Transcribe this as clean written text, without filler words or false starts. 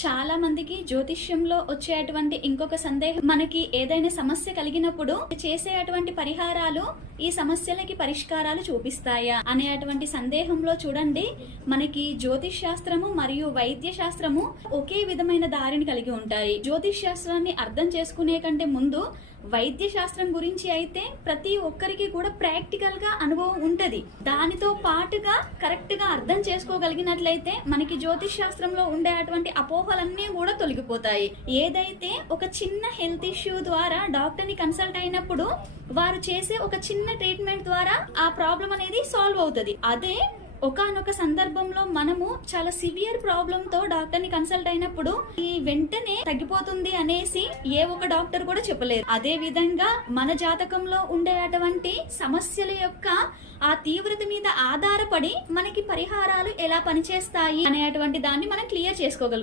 చాలా మందికి జ్యోతిష్యంలో వచ్చేటువంటి ఇంకొక సందేహం, మనకి ఏదైనా సమస్య కలిగినప్పుడు చేసేటువంటి పరిహారాలు ఈ సమస్యలకి పరిష్కారాలు చూపిస్తాయా అనేటువంటి సందేహంలో చూడండి, మనకి జ్యోతిష్ శాస్త్రము మరియు వైద్య శాస్త్రము ఒకే విధమైన దారిని కలిగి ఉంటాయి. జ్యోతిష్ శాస్త్రాన్ని అర్థం చేసుకునే కంటే ముందు వైద్య శాస్త్రం గురించి అయితే ప్రతి ఒక్కరికి కూడా ప్రాక్టికల్ గా అనుభవం ఉంటది. దానితో పాటుగా కరెక్ట్ గా అర్థం చేసుకోగలిగినట్లయితే మనకి జ్యోతిష్ శాస్త్రంలో ఉండేటువంటి అపోహలన్నీ కూడా తొలగిపోతాయి. ఏదైతే ఒక చిన్న హెల్త్ ఇష్యూ ద్వారా డాక్టర్ ని కన్సల్ట్ అయినప్పుడు వారు చేసే ఒక చిన్న ట్రీట్మెంట్ ద్వారా ఆ ప్రాబ్లం అనేది సాల్వ్ అవుతుంది. అదే ఒకానొక సందర్భంలో మనము చాలా సివియర్ ప్రాబ్లమ్ తో డాక్టర్ ని కన్సల్ట్ అయినప్పుడు ఈ వెంటనే తగ్గిపోతుంది అనేసి ఏ ఒక్క డాక్టర్ కూడా చెప్పలేరు. అదే విధంగా మన జాతకంలో ఉండేటువంటి సమస్యల యొక్క ఆ తీవ్రత మీద ఆధారపడి మనకి పరిహారాలు ఎలా పనిచేస్తాయి అనేటువంటి దాన్ని మనం క్లియర్ చేసుకోగలుగుతాం.